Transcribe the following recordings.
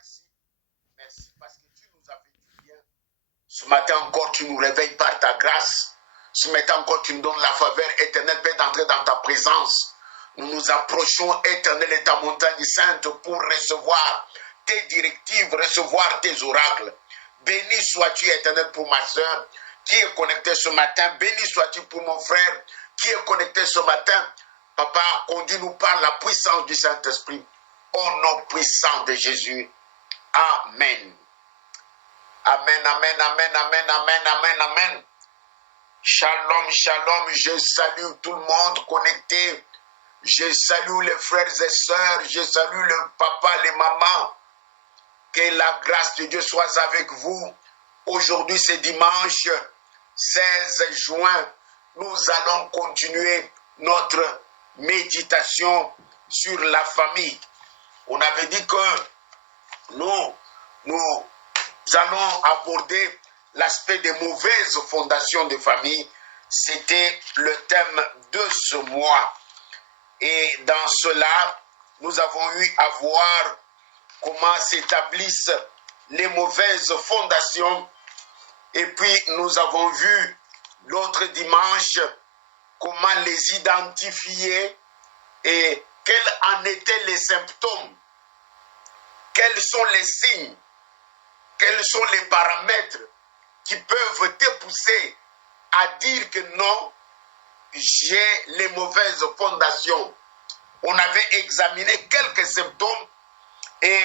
merci. Merci parce que tu nous as fait du bien. Ce matin encore, tu nous réveilles par ta grâce. Ce matin encore, tu nous donnes la faveur éternelle, Père, d'entrer dans ta présence. Nous nous approchons, éternel, et ta montagne sainte pour recevoir tes directives, recevoir tes oracles. Béni sois-tu, éternel, pour ma soeur qui est connectée ce matin. Béni sois-tu pour mon frère qui est connecté ce matin. Papa, conduis-nous par la puissance du Saint-Esprit. Au nom puissant de Jésus. Amen. Amen, amen, amen, amen, amen, amen, amen. Shalom, shalom. Je salue tout le monde connecté. Je salue les frères et sœurs. Je salue le papa, les mamans. Que la grâce de Dieu soit avec vous. Aujourd'hui, c'est dimanche 16 juin. Nous allons continuer notre méditation sur la famille. On avait dit que nous allons aborder l'aspect des mauvaises fondations de famille. C'était le thème de ce mois. Et dans cela, nous avons eu à voir comment s'établissent les mauvaises fondations. Et puis, nous avons vu l'autre dimanche comment les identifier et quels en étaient les symptômes, quels sont les signes, quels sont les paramètres qui peuvent te pousser à dire que non, j'ai les mauvaises fondations. On avait examiné quelques symptômes et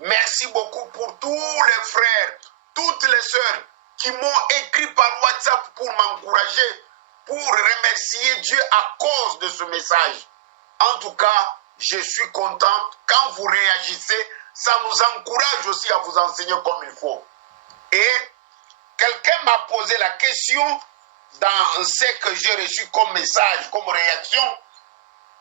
merci beaucoup pour tous les frères, toutes les sœurs qui m'ont écrit par WhatsApp pour m'encourager, pour remercier Dieu à cause de ce message. En tout cas, je suis content. Quand vous réagissez, ça nous encourage aussi à vous enseigner comme il faut. Et quelqu'un m'a posé la question dans ce que j'ai reçu comme message, comme réaction.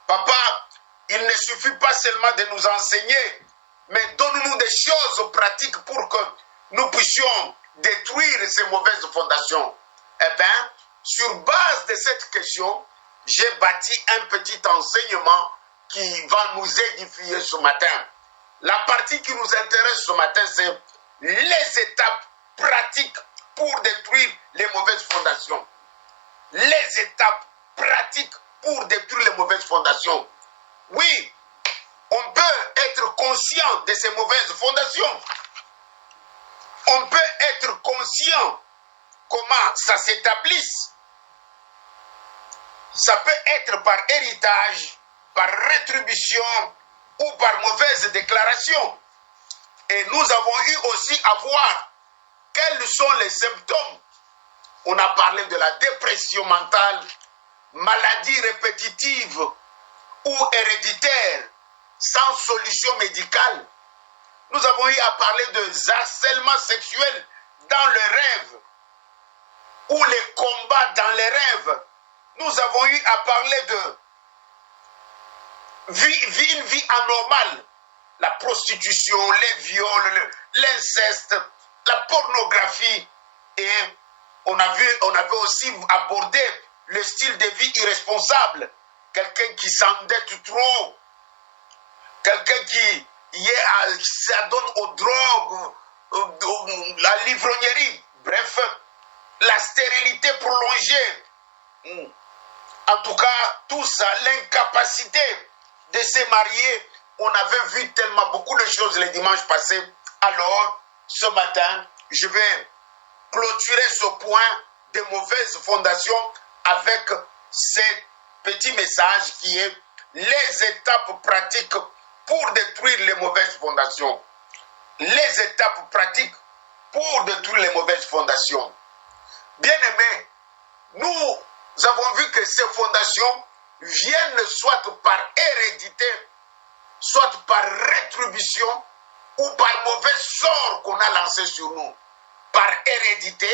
Papa, il ne suffit pas seulement de nous enseigner, mais donne-nous des choses pratiques pour que nous puissions détruire ces mauvaises fondations. Eh bien, sur base de cette question, j'ai bâti un petit enseignement qui va nous édifier ce matin. La partie qui nous intéresse ce matin, c'est les étapes pratiques pour détruire les mauvaises fondations. Les étapes pratiques pour détruire les mauvaises fondations. Oui, on peut être conscient de ces mauvaises fondations. On peut être conscient comment ça s'établisse. Ça peut être par héritage, par rétribution ou par mauvaise déclaration. Et nous avons eu aussi à voir quels sont les symptômes. On a parlé de la dépression mentale, maladie répétitive ou héréditaire, sans solution médicale. Nous avons eu à parler de harcèlement sexuel dans le rêve ou les combats dans les rêves. Nous avons eu à parler de une vie anormale, la prostitution, les viols, l'inceste, la pornographie. Et on avait aussi abordé le style de vie irresponsable. Quelqu'un qui s'endette trop, quelqu'un qui s'adonne aux drogues, la l'ivrognerie, bref, la stérilité prolongée. En tout cas, tout ça, l'incapacité de se marier. On avait vu tellement beaucoup de choses les dimanches passés. Alors, ce matin, je vais clôturer ce point de mauvaises fondations avec ce petit message qui est les étapes pratiques pour détruire les mauvaises fondations. Les étapes pratiques pour détruire les mauvaises fondations. Bien-aimés, nous avons vu que ces fondations viennent soit par hérédité, soit par rétribution ou par mauvais sort qu'on a lancé sur nous. Par hérédité,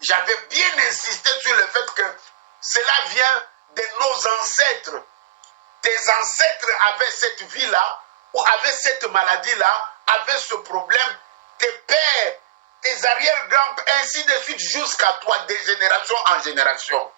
j'avais bien insisté sur le fait que cela vient de nos ancêtres. Tes ancêtres avaient cette vie-là, ou avaient cette maladie-là, avaient ce problème. Tes pères, tes arrière-grands-pères, ainsi de suite, jusqu'à toi, de génération en génération.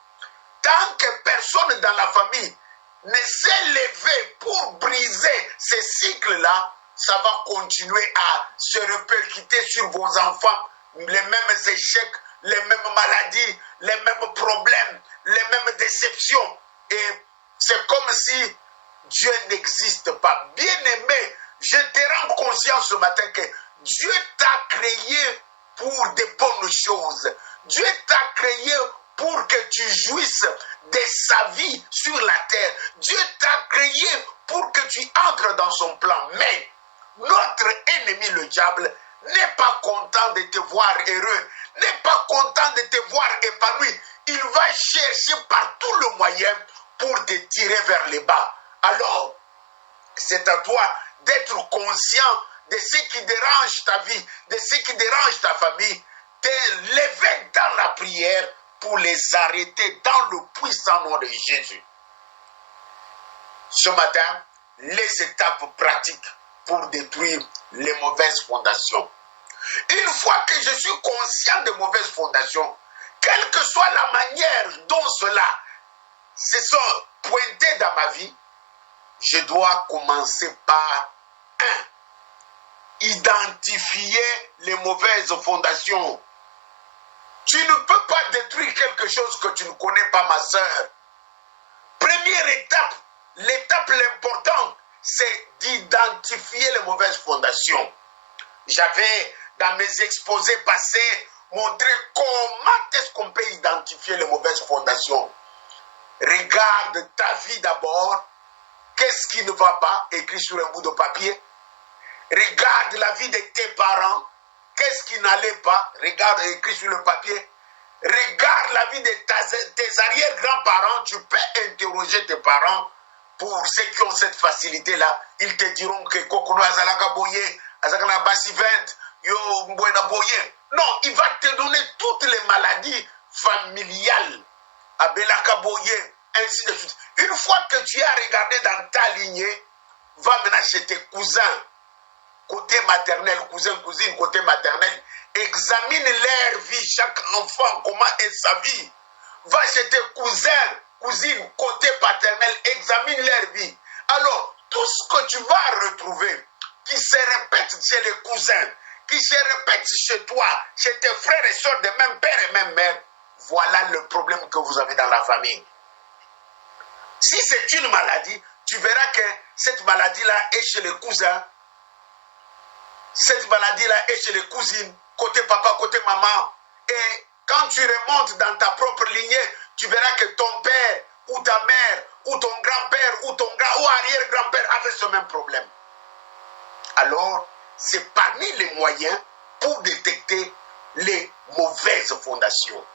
Tant que personne dans la famille ne s'est levé pour briser ces cycles-là, ça va continuer à se répercuter sur vos enfants. Les mêmes échecs, les mêmes maladies, les mêmes problèmes, les mêmes déceptions. Et c'est comme si Dieu n'existe pas. Bien-aimé, je te rends conscience ce matin que Dieu t'a créé pour des bonnes choses. Dieu t'a créé pour que tu jouisses de sa vie sur la terre. Dieu t'a créé pour que tu entres dans son plan. Mais notre ennemi, le diable, n'est pas content de te voir heureux, n'est pas content de te voir épanoui. Il va chercher par tout le moyen pour te tirer vers le bas. Alors, c'est à toi d'être conscient de ce qui dérange ta vie, de ce qui dérange ta famille, de lever dans la prière pour les arrêter dans le puissant nom de Jésus. Ce matin, les étapes pratiques pour détruire les mauvaises fondations. Une fois que je suis conscient des mauvaises fondations, quelle que soit la manière dont cela se sont pointés dans ma vie, je dois commencer par 1. Identifier les mauvaises fondations. Tu ne peux pas détruire quelque chose que tu ne connais pas, ma sœur. Première étape, l'étape l'importante, c'est d'identifier les mauvaises fondations. J'avais, dans mes exposés passés, montré comment est-ce qu'on peut identifier les mauvaises fondations. Regarde ta vie d'abord. Qu'est-ce qui ne va pas, écrit sur un bout de papier. Regarde la vie de tes parents. Qu'est-ce qui n'allait pas, regarde, écrit sur le papier. Regarde la vie de tes arrière-grands-parents. Tu peux interroger tes parents. Pour ceux qui ont cette facilité-là, ils te diront que Kokono Azalaka Boye, Azakana Basivent, Yo Mbouena Boye. Non, il va te donner toutes les maladies familiales. Abelaka Boye, ainsi de suite. Une fois que tu as regardé dans ta lignée, va maintenant chez tes cousins, côté maternel, cousin, cousine, côté maternel, examine leur vie, chaque enfant, comment est sa vie. Va chez tes cousins, cousines, côté paternel, examine leur vie. Alors, tout ce que tu vas retrouver, qui se répète chez les cousins, qui se répète chez toi, chez tes frères et sœurs de même père et même mère, voilà le problème que vous avez dans la famille. Si c'est une maladie, tu verras que cette maladie-là est chez les cousins, cette maladie-là est chez les cousines, côté papa, côté maman. Et quand tu remontes dans ta propre lignée, tu verras que ton père ou ta mère ou ton grand-père ou ton grand ou arrière-grand-père avait ce même problème. Alors, c'est parmi les moyens pour détecter les mauvaises fondations.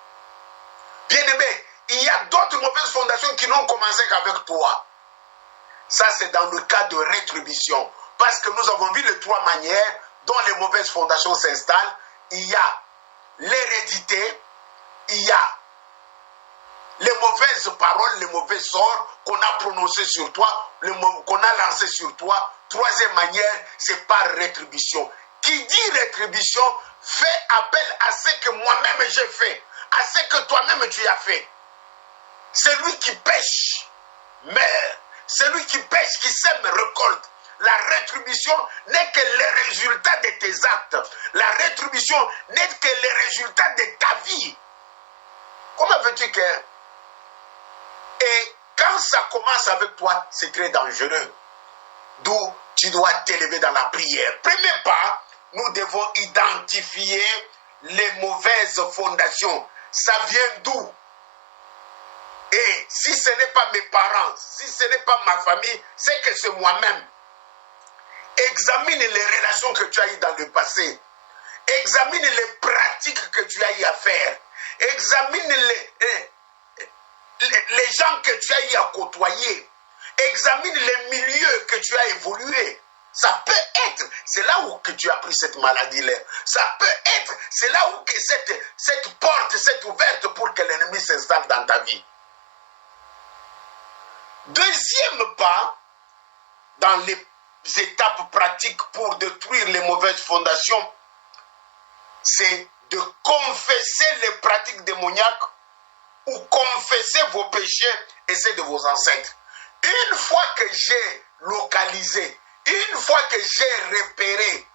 Bien-aimé, il y a d'autres mauvaises fondations qui n'ont commencé qu'avec toi. Ça, c'est dans le cas de rétribution. Parce que nous avons vu les 3 manières dont les mauvaises fondations s'installent. Il y a l'hérédité, il y a les mauvaises paroles, les mauvais sorts qu'on a prononcés sur toi, qu'on a lancés sur toi. Troisième manière, c'est par rétribution. Qui dit rétribution fait appel à ce que moi-même j'ai fait, à ce que toi-même tu as fait. Celui qui pêche meurt. Celui qui pêche, qui sème, récolte. La rétribution n'est que le résultat de tes actes. La rétribution n'est que le résultat de ta vie. Comment veux-tu que... Et quand ça commence avec toi, c'est très dangereux. D'où tu dois t'élever dans la prière. Premier pas, nous devons identifier les mauvaises fondations. Ça vient d'où? Et si ce n'est pas mes parents, si ce n'est pas ma famille, c'est que c'est moi-même. Examine les relations que tu as eues dans le passé. Examine les pratiques que tu as eu à faire. Examine les gens que tu as eu à côtoyer. Examine les milieux que tu as évolué. Ça peut être, c'est là où que tu as pris cette maladie-là. Ça peut être, c'est là où que cette porte s'est ouverte pour que l'ennemi s'installe dans ta vie. Deuxième pas, dans les étapes pratiques pour détruire les mauvaises fondations, c'est de confesser les pratiques démoniaques ou confesser vos péchés et ceux de vos ancêtres. Une fois que j'ai localisé, Une fois que j'ai repéré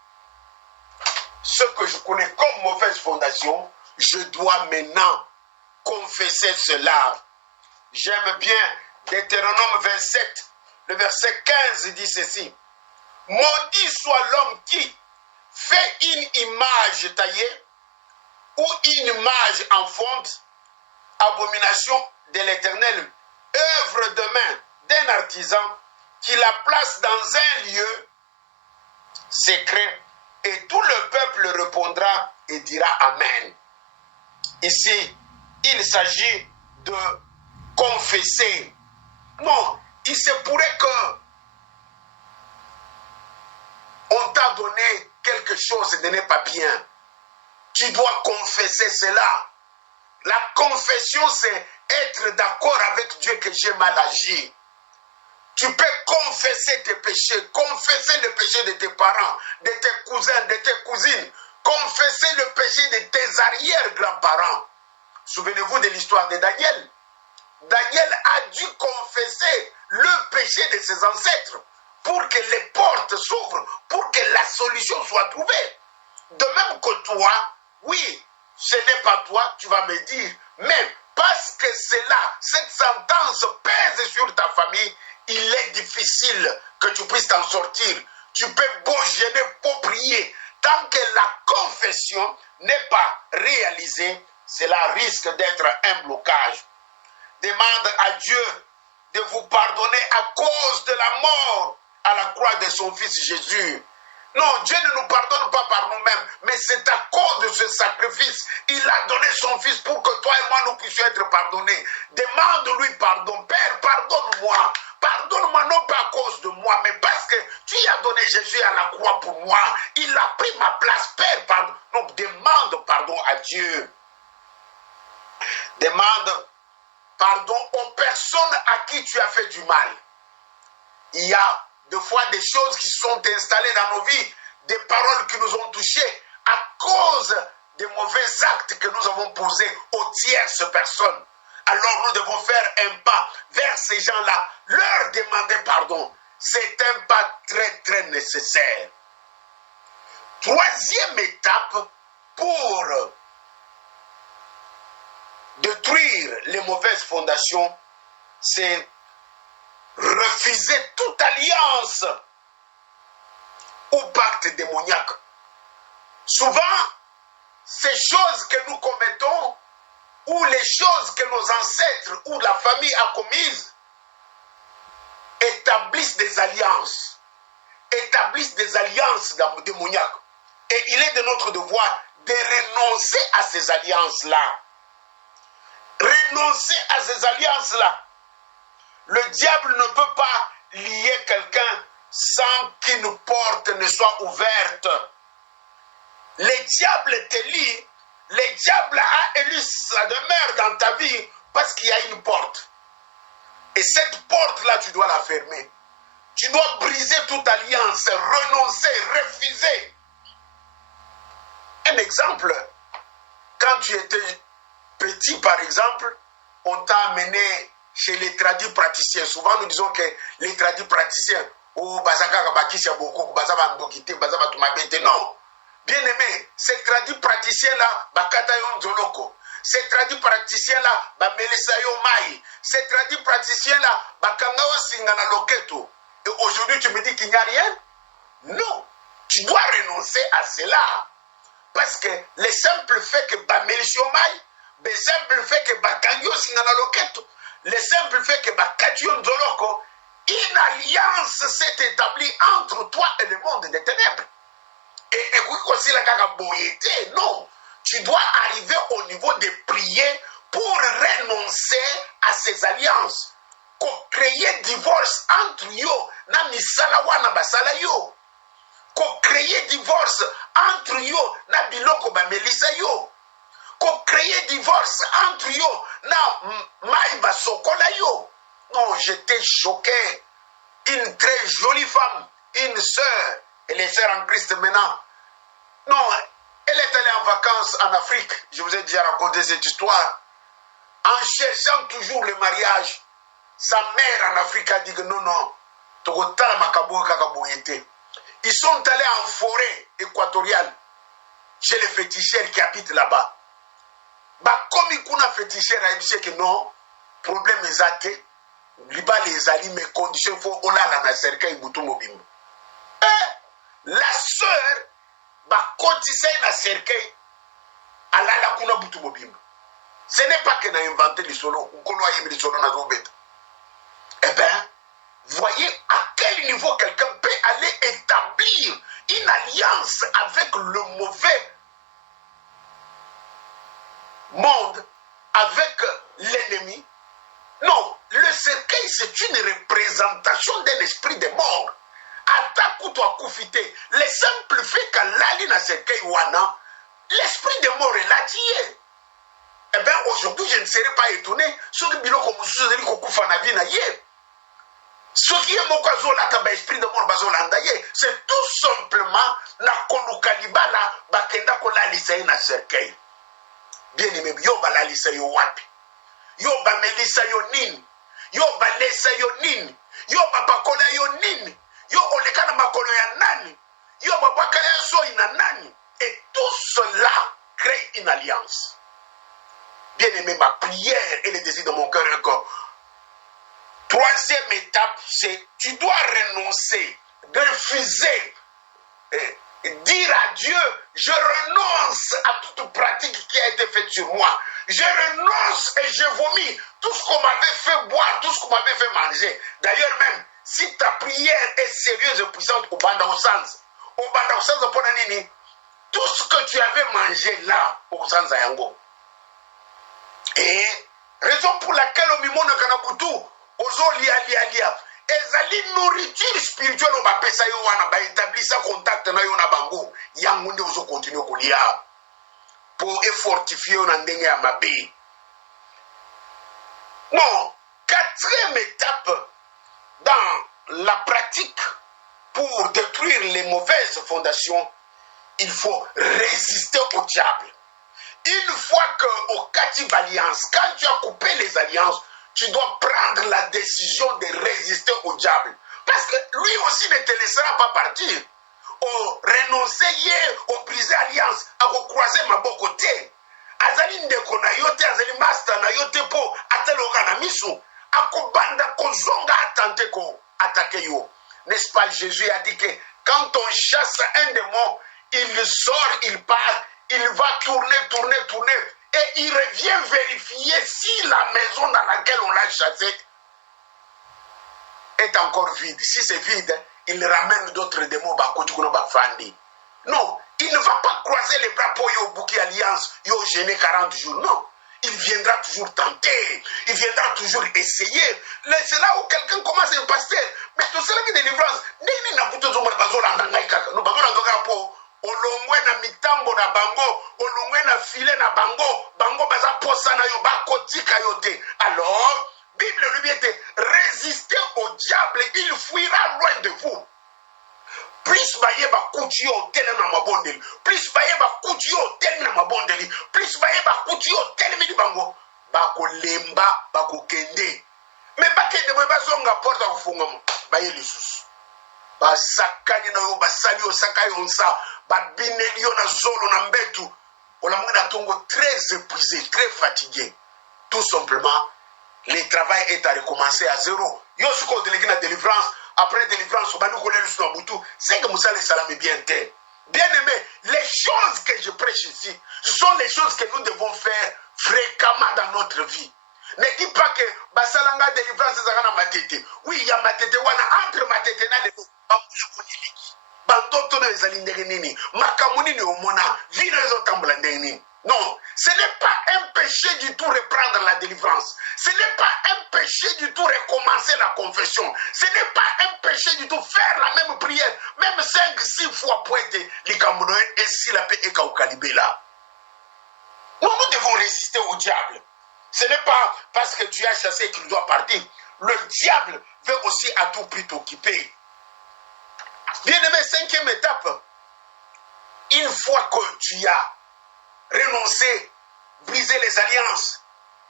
ce que je connais comme mauvaise fondation, je dois maintenant confesser cela. J'aime bien Deutéronome 27, le verset 15 dit ceci. Maudit soit l'homme qui fait une image taillée ou une image en fonte, abomination de l'Éternel, œuvre de main d'un artisan qui la place dans un lieu secret, et tout le peuple répondra et dira Amen. Ici, il s'agit de confesser. Non, il se pourrait que on t'a donné quelque chose de n'est pas bien. Tu dois confesser cela. La confession, c'est être d'accord avec Dieu que j'ai mal agi. Tu peux confesser tes péchés, confesser le péché de tes parents, de tes cousins, de tes cousines, confesser le péché de tes arrière-grands-parents. Souvenez-vous de l'histoire de Daniel. Daniel a dû confesser le péché de ses ancêtres pour que les portes s'ouvrent, pour que la solution soit trouvée. De même que toi, oui, ce n'est pas toi, tu vas me dire, mais parce que cette sentence pèse sur ta famille, il est difficile que tu puisses t'en sortir. Tu peux beau jeûner, beau prier. Tant que la confession n'est pas réalisée, cela risque d'être un blocage. Demande à Dieu de vous pardonner à cause de la mort à la croix de son Fils Jésus. Non, Dieu ne nous pardonne pas par nous-mêmes, mais c'est à cause de ce sacrifice. Il a donné son Fils pour que toi et moi nous puissions être pardonnés. Demande-lui pardon. Père, pardonne-moi. Pardonne-moi non pas à cause de moi, mais parce que tu as donné Jésus à la croix pour moi. Il a pris ma place. Père, pardon. Donc demande pardon à Dieu. Demande pardon aux personnes à qui tu as fait du mal. Il y a des fois des choses qui se sont installées dans nos vies, des paroles qui nous ont touchés à cause des mauvais actes que nous avons posés aux tierces personnes. Alors nous devons faire un pas vers ces gens-là, leur demander pardon. C'est un pas très très nécessaire. Troisième étape pour détruire les mauvaises fondations, c'est refuser toute alliance ou pacte démoniaque. Souvent, ces choses que nous commettons ou les choses que nos ancêtres ou la famille a commises établissent des alliances démoniaques. Et il est de notre devoir de renoncer à ces alliances-là. Renoncer à ces alliances-là. Le diable ne peut pas lier quelqu'un sans qu'une porte ne soit ouverte. Le diable te lie, le diable a élu sa demeure dans ta vie parce qu'il y a une porte. Et cette porte-là, tu dois la fermer. Tu dois briser toute alliance, renoncer, refuser. Un exemple, quand tu étais petit, par exemple, on t'a amené chez les tradis praticiens. Souvent, nous disons que les tradis praticiens, non. Bien aimé, ces tradis praticiens-là, ces tradis praticiens-là, ces tradis praticiens-là, et aujourd'hui, tu me dis qu'il n'y a rien? Non, tu dois renoncer à cela. Parce que le simple fait que le simple fait que le simple fait que une alliance s'est établie entre toi et le monde des ténèbres. Et non, tu dois arriver au niveau de prier pour renoncer à ces alliances. Créer divorce entre yo na misalawa na basala yo. Créer divorce entre yo na biloko ba melisa yo. Créer divorce entre yo na maïba sokola yo. Non, j'étais choqué. Une très jolie femme, une sœur, elle est sœur en Christ maintenant. Non, elle est allée en vacances en Afrique. Je vous ai déjà raconté cette histoire. En cherchant toujours le mariage, sa mère en Afrique a dit que non, Ils sont allés en forêt équatoriale chez les féticheurs qui habitent là-bas. Comme ils ont féticheur, ils disent que non, problème est athée. Liba les alliés, mais conditions, il faut qu'on a la cercueil bouton mobile. La sœur, quand il s'est la cercueil, elle a la kuna bouton mobile. Ce n'est pas qu'elle a inventé les solos, ou qu'on a eu les solos dans nos bêtes. Eh bien, voyez à quel niveau quelqu'un peut aller établir une alliance avec le mauvais monde, avec l'ennemi. Non, le cercueil, c'est une représentation d'un esprit de mort. Le simple fait qu'Allah na cercueil wana, l'esprit de mort est là qui est. Eh bien, aujourd'hui, je ne serais pas étonné. Ce qui est comme si je disais na vie na yé. Ce qui est mon cas, l'esprit de mort bazolandaye, c'est tout simplement na kolukaliba la bakenda kola lisaye na cercueil. Bien aimé, yo ba la lisaye wapi. Yo ba melisa yo nini. Yo ba lesa yo nini. Yo ba bakola yo nini. Yo olekana makolo ya nani. Yo ba bakala ya so ina nani. Et tout cela crée une alliance. Bien aimé, ma prière et le désir de mon cœur est que troisième étape, c'est tu dois renoncer, refuser, dire à Dieu, je renonce à toute pratique qui a été faite sur moi. Je renonce et je vomis tout ce qu'on m'avait fait boire, tout ce qu'on m'avait fait manger. D'ailleurs même, si ta prière est sérieuse et puissante au banda au sens pour nini, tout ce que tu avais mangé là, au sens yango. Et raison pour laquelle au mimon de Kanabutu, ozo lia, ezali nourriture spirituelle on va pesa yo wana ba établir ça contact na yo na bango, yango nde ozo continuer kolia pour fortifier on ndenge ya mabe. Bon, quatrième étape dans la pratique pour détruire les mauvaises fondations, il faut résister au diable. Une fois qu'au Katib Alliance, quand tu as coupé les alliances, tu dois prendre la décision de résister au diable. Parce que lui aussi ne te laissera pas partir. Au renoncer hier, au briser alliance, à recroiser ma bon côté. Azali ndeko na yote, azali master na yote po, ateloga na misu. Akobanda kozonga atante ko attaquer yo. N'est-ce pas, Jésus a dit que quand on chasse un démon, il sort, il part, il va tourner, et il revient vérifier si la maison dans laquelle on l'a chassé est encore vide. Si c'est vide, il ramène d'autres démons. Non, il ne va pas croiser les bras pour yo bouki alliance, yo gêner 40 jours. Non, il viendra toujours tenter, il viendra toujours essayer. C'est là où quelqu'un commence à passer. Mais tout cela qui est délivrance, olongwe na mitambo na bango, olongwe na file na bango, bango baza posa na yo bakotika yo te. Alors, Bible lui dit, résistez au diable, il fuira loin de vous. Plus baye ba kuti yo tele na mabondeli, plus baye ba kuti yo tele na mabondeli, plus baye ba kuti yo tele mi bango, bako lemba, bako kende. Mais bakende ba zonga porta kufunga mo, baye lisusu. Basakani na yo basali yo sakai onsa. Babinelio na zolo na mbetu, olamuna tongo très épuisé, très fatigué. Tout simplement, le travail est à recommencer à zéro. Yosuko délégué la délivrance, après délivrance, c'est que Moussa le salam est bien terre. Bien aimé, les choses que je prêche ici, ce sont les choses que nous devons faire fréquemment dans notre vie. Ne dis pas que Basalanga délivrance est à matete. Oui, il y a matete, entre matete et les bandoto na ezali ndenge nini makamuni ni omona vino ezotambula ndenge nini. Non, ce n'est pas un péché du tout reprendre la délivrance. Ce n'est pas un péché du tout recommencer la confession. Ce n'est pas un péché du tout faire la même prière, même 5-6 fois pour être likamuno et si la paix est kaukalibela. Nous devons résister au diable. Ce n'est pas parce que tu as chassé qu'il doit partir. Le diable veut aussi à tout prix t'occuper. Bien-aimé, cinquième étape, une fois que tu as renoncé, brisé les alliances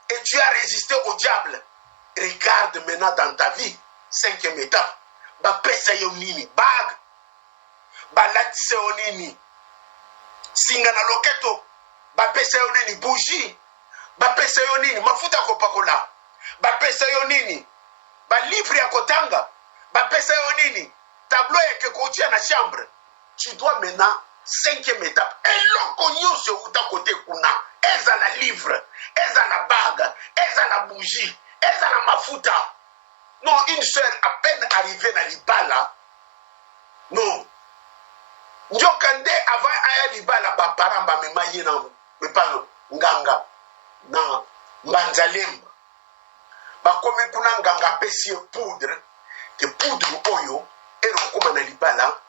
et tu as résisté au diable, regarde maintenant dans ta vie, cinquième étape, bapesa yo nini? Bag balatisa yo nini? Singa na loketo bapesa yo nini? Bougie bapesa yo nini? Mafuta kopakola bapesa yo nini? Balivre ya kotanga bapesa yo nini? Tableau ya kekotia na chambre. Tu dois maintenant 5e étape eloko nyonso uta kote kuna, eza na livre, eza na bague, eza na bougie, eza na mafuta. Non, une sœur à peine arrivée na libala, non, njokande avant aya libala baparent bamema ye na mepano nganga na mbanzalemba bakomi kuna nganga apesi ye poudre, ke poudre oyo erokoma na libala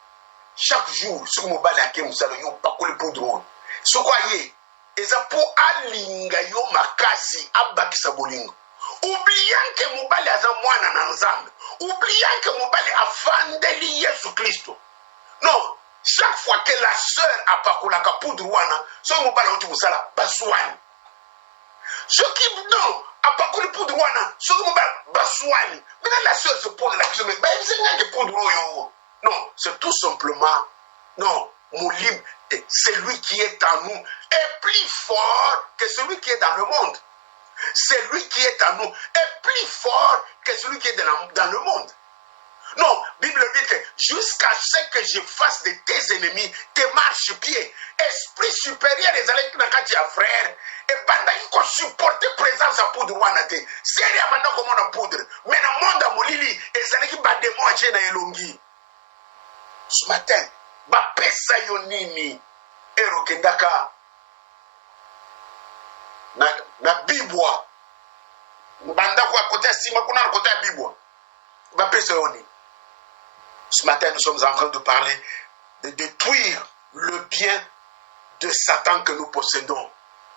chaque jour. Soki mobali ake mosala yo pakoli poudre oyo, soko aye eza mpo alinga yo makasi, abakisa bolingo. Oubliant que mobali aza mwana na nzambe, oubliant que mobali afandeli Yesu Kristo. Non, chaque fois que la sœur apakolaka poudre wana, so mobali auti mosala baswani. Soki non apakoli poudre wana, so mobali baswani. Maintenant la sœur se pose la question, mais c'est que poudre oyo? Non, c'est tout simplement, non, mon libre, celui qui est en nous est plus fort que celui qui est dans le monde. Celui qui est en nous est plus fort que celui qui est dans le monde. Non, la Bible dit que jusqu'à ce que je fasse de tes ennemis tes marchepieds, esprit supérieur les aleki na kati ya frère, et bandaki ko supporter présence à poudre wana te. Seri amanda ko mona poudre, mais na monde molili ezalaki ba démon ache na elongi. Ce matin, ba pesa yo nini erokendaka na bibwa bandako à côté sima kuna na côté ya bibwa ba pesa yo nini. Ce matin, nous sommes en train de parler de détruire le bien de Satan que nous possédons.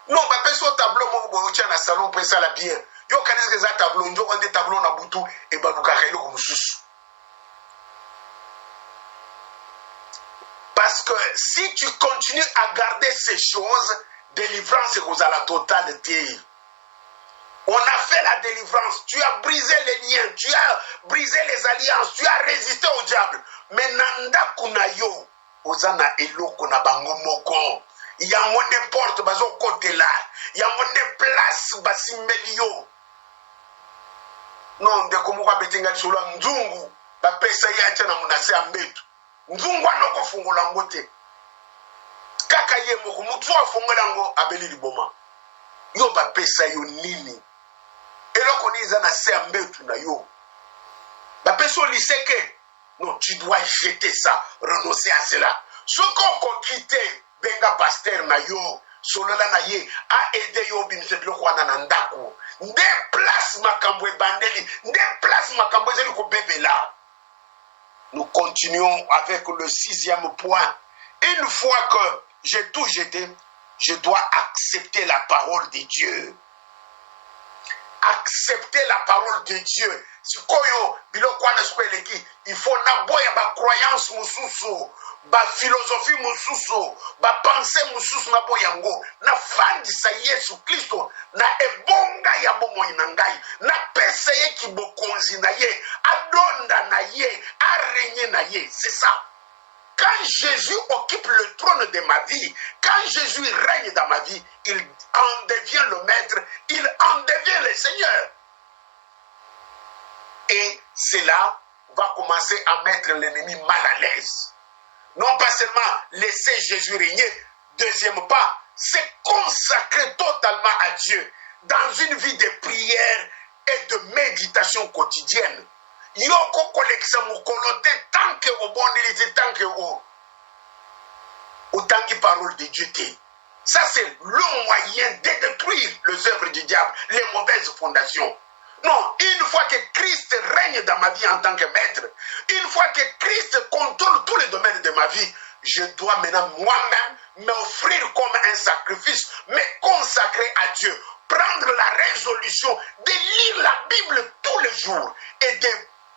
Non, bah, personne tableau, mon tient à salon, pour ça la bien. Yo, quand est-ce que ça tableau, yo, on des tableaux na boutou, et bah, nous carrelons comme sous. Parce que si tu continues à garder ces choses, délivrance est aux à la totalité. On a fait la délivrance, tu as brisé les liens, tu as brisé les alliances, tu as résisté au diable. Mais nanda kunayo, ozana eloko na bango moko. Il y a mon porte bazo côté là, il y a mon place basimelio. Non, de komo kwa betinga solo nzungu, ba pesa yacha na munase ambetu. Nzungu anoko fungola ngote. Kaka ye moko mutu afungola ngo abeli liboma. Yo ba pesa yo nini? eloko ni eza na se ya mbetu na yo bapesi olise ke non, tu dois jeter ça, renoncer à cela. Soki okoki te benga pasteur na yo solola na ye aide yo obimisa biloko wana na ndako nde place makambo ebandeli nde place makambo ezali kobebela. Nous continuons avec le 6e point. Une fois que j'ai tout jeté, je dois accepter la parole de Dieu. Accepter la parole de Dieu. Il faut naboya ba croyance mususu, ba philosophie mususu, ba pensée mususu na boyango, na fandisa Yesu Kristo, na ebonga ya bomoi na ngai, na pesa ye kibokonzi na ye, adonda na ye, arégner na ye. C'est ça. Quand Jésus occupe le trône de ma vie, quand Jésus règne dans ma vie, il en devient le maître, il en devient le Seigneur. Et cela va commencer à mettre l'ennemi mal à l'aise. Non pas seulement laisser Jésus régner, deuxième pas, c'est consacrer totalement à Dieu dans une vie de prière et de méditation quotidienne. Yoko kolekisa mukolote tant que au bon élité, tant que au tant que parole de Dieu. Ça c'est le moyen de détruire les œuvres du diable, les mauvaises fondations. Non, une fois que Christ règne dans ma vie en tant que maître, une fois que Christ contrôle tous les domaines de ma vie, je dois maintenant moi-même m'offrir comme un sacrifice, me consacrer à Dieu, prendre la résolution de lire la Bible tous les jours et de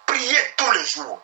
prier tous les jours.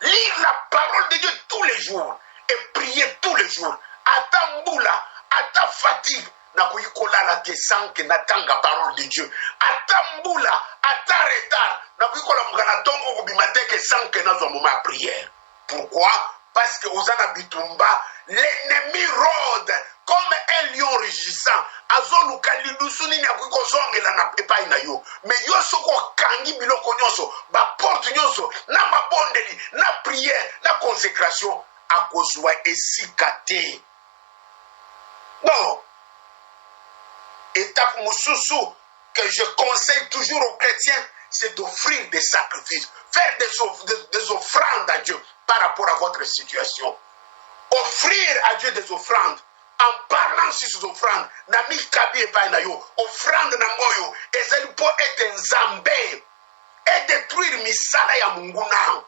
Lire la parole de Dieu tous les jours et prier tous les jours. À ta moula, à ta fatigue, na kolala te sans que natanga parole de Dieu. Atambula, ata retard, na kola mukana tongo kobimate que sans que nazo moment prière. Pourquoi? Parce que Osana Bitumba, l'ennemi rôde comme un lion rugissant. Azoluka lidusuni na kukozongela na epai na yo. Mais yo soko kangi biloko nyonso, ba porte nyonso, na mabondeli, na prière, na consécration, a kozwa esikate. Non. Étape moussousou que je conseille toujours aux chrétiens, c'est d'offrir des sacrifices, faire des offrandes à Dieu par rapport à votre situation. Offrir à Dieu des offrandes. En parlant sur ces offrandes, Nami Kabi et Painayo, offrande Nangoyo, et c'est pour être Nzambé et détruire Misala ya Munguna.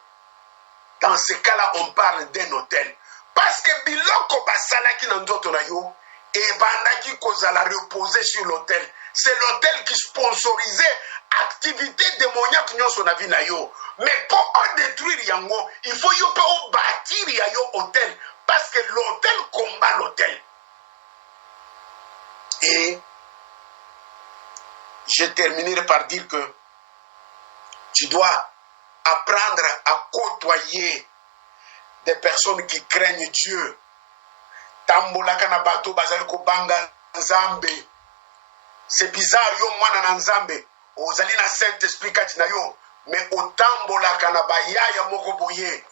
Dans ce cas-là, on parle d'un hôtel. Parce que Biloko Basalaki Nandoto Nayo, et Bandaki Kozala reposer sur l'hôtel. C'est l'hôtel qui sponsorisait activité démoniaque dans son avis. Mais pour détruire Yango, il faut y bâtir Yayo hôtel. Parce que l'hôtel combat l'hôtel. Et je terminerai par dire que tu dois apprendre à côtoyer des personnes qui craignent Dieu. Tambola kana bato bazali ko banga nzambe. C'est bizarre yo mwana na nzambe. Ozali na Saint-Esprit kati na yo. Mais otambola kana bayaya moko boye.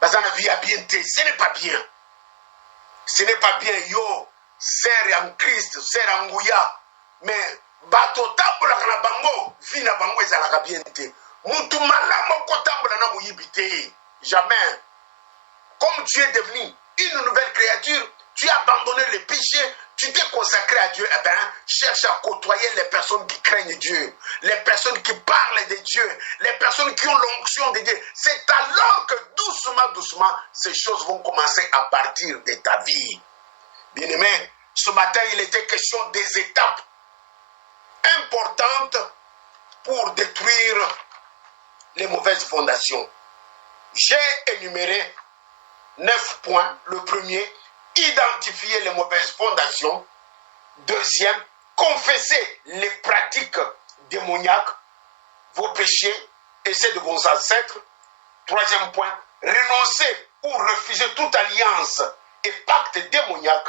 Bazana via bien te. Ce n'est pas bien. Ce n'est pas bien yo. Sert en Christ, sert en Ngouya. Mais bato tambola kana bango. Vina bango ezalaka bien te. Mutu malamo ko tambola na muyibite. Jamais. Comme tu es devenu une nouvelle créature, tu as abandonné le péché, tu t'es consacré à Dieu, eh bien, cherche à côtoyer les personnes qui craignent Dieu, les personnes qui parlent de Dieu, les personnes qui ont l'onction de Dieu. C'est alors que doucement, doucement, ces choses vont commencer à partir de ta vie. Bien-aimé, ce matin, il était question des étapes importantes pour détruire les mauvaises fondations. J'ai énuméré 9 points. Le premier, identifier les mauvaises fondations. Deuxième, confesser les pratiques démoniaques, vos péchés, et ceux de vos ancêtres. Troisième point, renoncer ou refuser toute alliance et pacte démoniaque.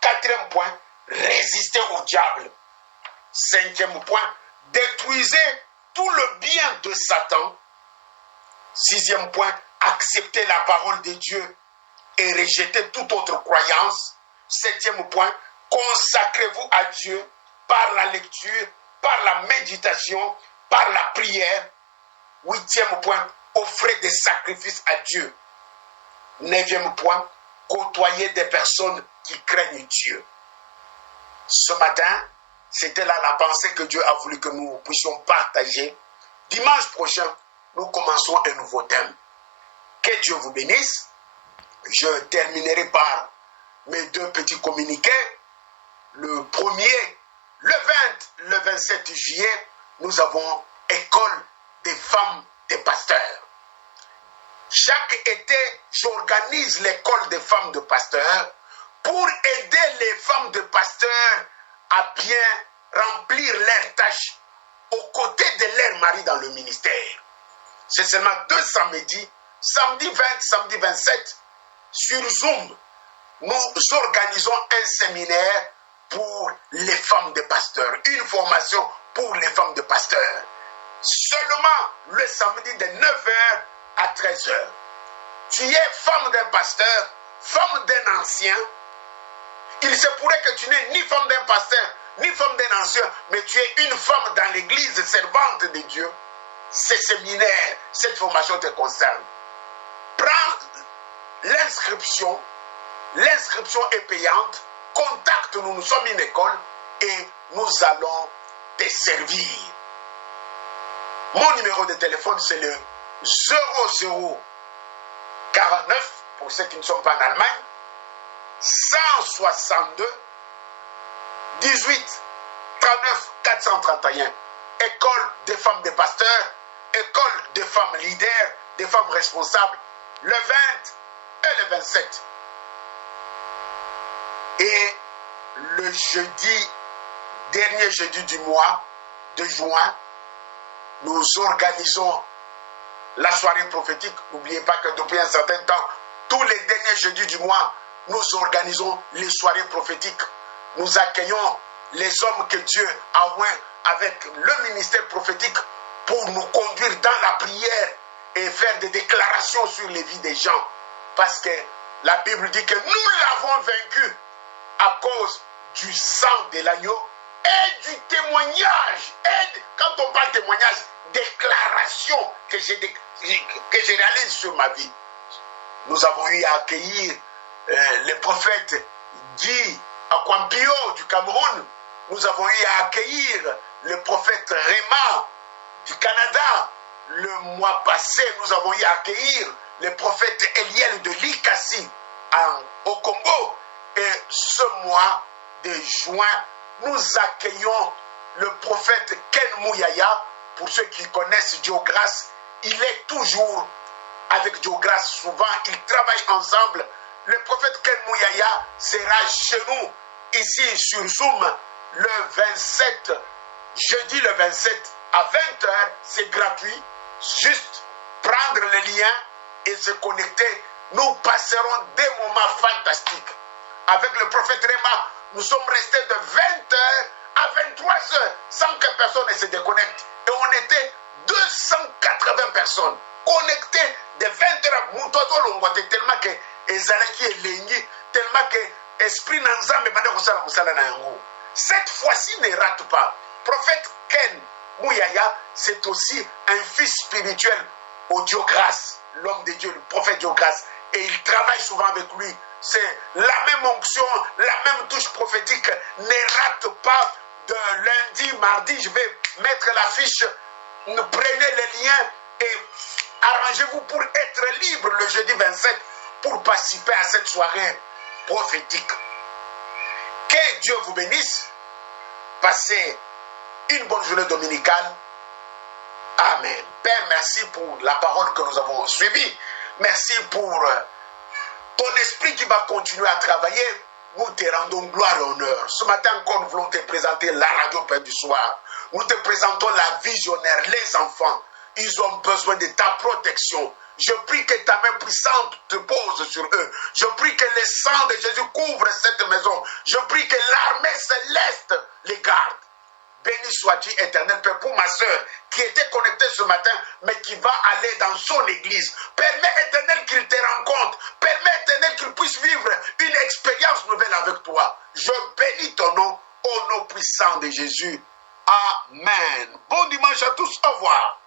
Quatrième point, résister au diable. Cinquième point, détruisez tout le bien de Satan. Sixième point, accepter la parole de Dieu et rejeter toute autre croyance. Septième point, consacrez-vous à Dieu par la lecture, par la méditation, par la prière. Huitième point, offrez des sacrifices à Dieu. Neuvième point, côtoyez des personnes qui craignent Dieu. Ce matin, c'était là la pensée que Dieu a voulu que nous puissions partager. Dimanche prochain, nous commençons un nouveau thème. Que Dieu vous bénisse. Je terminerai par mes deux petits communiqués. Le premier, le 27 juillet, nous avons École des femmes des pasteurs. Chaque été, j'organise l'école des femmes de pasteurs pour aider les femmes de pasteurs à bien remplir leurs tâches aux côtés de leurs maris dans le ministère. C'est seulement 2 samedis, samedi 20, samedi 27, sur Zoom. Nous organisons un séminaire pour les femmes de pasteurs, une formation pour les femmes de pasteurs. Seulement le samedi de 9h à 13h. Tu es femme d'un pasteur, femme d'un ancien. Il se pourrait que tu n'es ni femme d'un pasteur, ni femme d'un ancien, mais tu es une femme dans l'église servante de Dieu. Ce séminaire, cette formation te concerne. Prends l'inscription. L'inscription est payante. Contacte-nous, nous sommes une école et nous allons te servir. Mon numéro de téléphone, c'est le 0049, pour ceux qui ne sont pas en Allemagne, 162 18 39 431. École des femmes des pasteurs, école des femmes leaders, des femmes responsables, le 20 et le 27. Et le dernier jeudi du mois de juin, nous organisons la soirée prophétique. N'oubliez pas que depuis un certain temps, tous les derniers jeudis du mois, nous organisons les soirées prophétiques. Nous accueillons les hommes que Dieu a oints avec le ministère prophétique pour nous conduire dans la prière et faire des déclarations sur les vies des gens. Parce que la Bible dit que nous l'avons vaincu à cause du sang de l'agneau et du témoignage. Et quand on parle de témoignage, déclaration que je réalise sur ma vie. Nous avons eu à accueillir le prophète Guy Akwampio du Cameroun. Nous avons eu à accueillir le prophète Réma du Canada. Le mois passé, nous avons eu à accueillir le prophète Eliel de Likasi au Congo. Et ce mois de juin, nous accueillons le prophète Ken Mouyaya. Pour ceux qui connaissent Diogras, il est toujours avec Diogras. Souvent, ils travaillent ensemble. Le prophète Ken Mouyaya sera chez nous, ici sur Zoom, le 27, jeudi le 27 à 20h. C'est gratuit. Juste prendre le lien et se connecter. Nous passerons des moments fantastiques. Avec le prophète Réma, nous sommes restés de 20h à 23h sans que personne ne se déconnecte. Et on était 280 personnes connectées de 20h à Moutoto Longote, tellement que Ezalaki est lengi, tellement que Esprit Nanzambe cette fois-ci ne rate pas. Prophète Ken Mouyaya, c'est aussi un fils spirituel au Diogras, l'homme de Dieu, le prophète Diogras. Et il travaille souvent avec lui. C'est la même onction, la même touche prophétique. Ne rate pas de lundi, mardi. Je vais mettre l'affiche. Prenez les liens et arrangez-vous pour être libre le jeudi 27 pour participer à cette soirée prophétique. Que Dieu vous bénisse. Passez une bonne journée dominicale. Amen. Père, merci pour la parole que nous avons suivie. Merci pour ton esprit qui va continuer à travailler. Nous te rendons gloire et honneur. Ce matin encore, nous voulons te présenter la radio Père du soir. Nous te présentons la visionnaire, les enfants. Ils ont besoin de ta protection. Je prie que ta main puissante te pose sur eux. Je prie que le sang de Jésus couvre cette maison. Je prie que l'armée céleste les garde. Béni sois-tu, éternel Père, pour ma soeur qui était connectée ce matin, mais qui va aller dans son église. Permets, éternel, qu'il te rencontre. Permets, éternel, qu'il puisse vivre une expérience nouvelle avec toi. Je bénis ton nom au nom puissant de Jésus. Amen. Bon dimanche à tous. Au revoir.